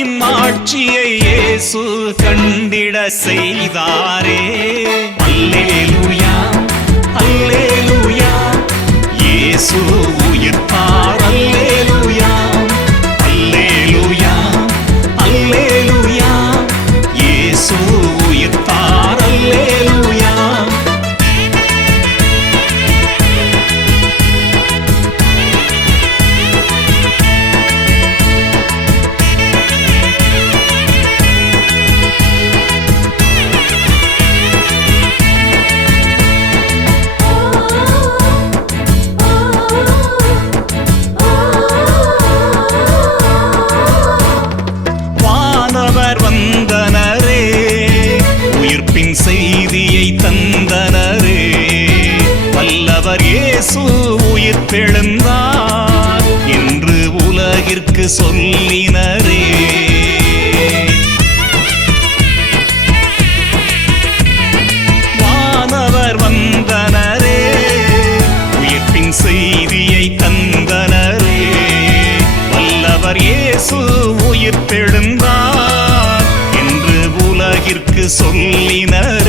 தாயின் மாட்சியை இயேசு கண்டிட செய்தாரே. அல்லேலூயா அல்லேலூயா. இயேசு உயிர்ப்பார் அல்லே பிறந்தார். என்று உலகிற்கு சொல்லினரே. வானவர் வந்தனரே. உயிர்ப்பின் செய்தியை தந்தனரே. வல்லவர் இயேசு உயிர் தெழுந்தார் என்று உலகிற்கு சொல்லினர்.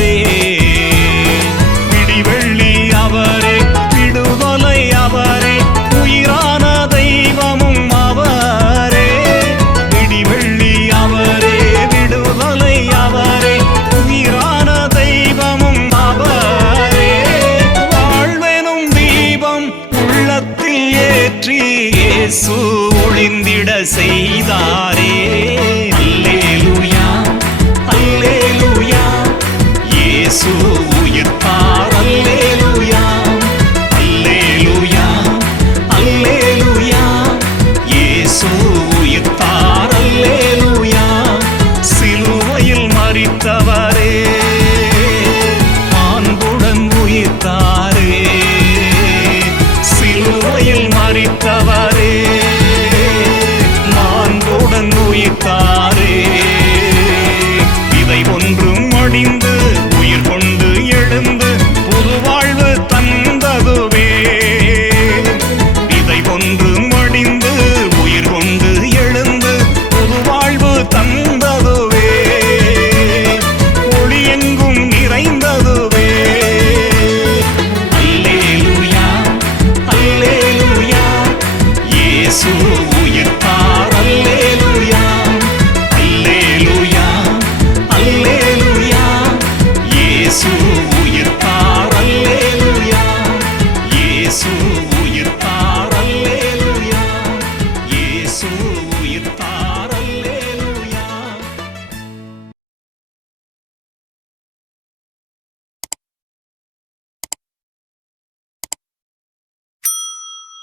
இயேசு ஒளிந்திட செய்தாரே.